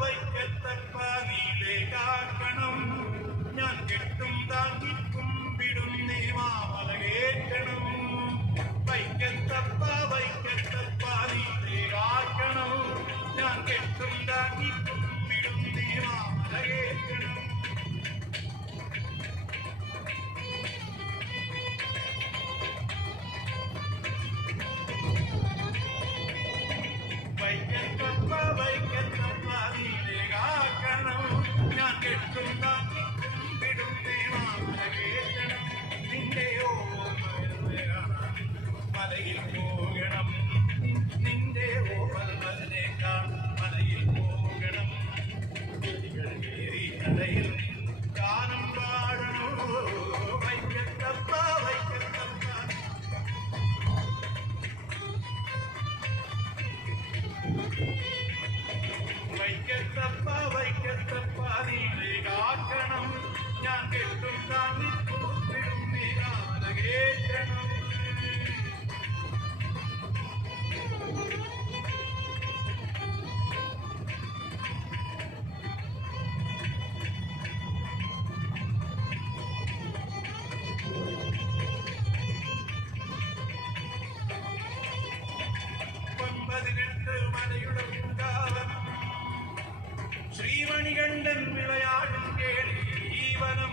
വൈക്കത്തപ്പ നീലേ കാക്കണം, ഞാൻ കെട്ടും താങ്ങിക്കും വിടുന്നേ മാമല കേട്ടണം. വൈക്കത്തപ്പ നീലേ കാക്കണം, ഞാൻ കെട്ടും താങ്ങിക്കും വിടുന്നേ മാമല കേട്ടണം. വൈക്കത്തപ്പ നീലേ കാക്കണം, ഞാൻ കെട്ടും താങ്ങിക്കും വിടുന്നേ മാമല കേട്ടണം. നിന്റെ ഓർമ്മ കാണാൻ മലയിൽ പോകണം, നിന്റെ ഓർമ്മ മലയിൽ പോകണം. കടയിൽ ഗാനം പാടണോ വൈക്കത്തപ്പ വൈക്കത്തപ്പ നീലേ കാക്കണം, ഞാൻ കെട്ടും താങ്ങിക്കും വിടുന്നേ മാമല കേട്ടണം. മലയുടെ വൃന്ദാവനം ശ്രീമണികണ്ഠൻ വിളയാടും കേളി ജീവനം.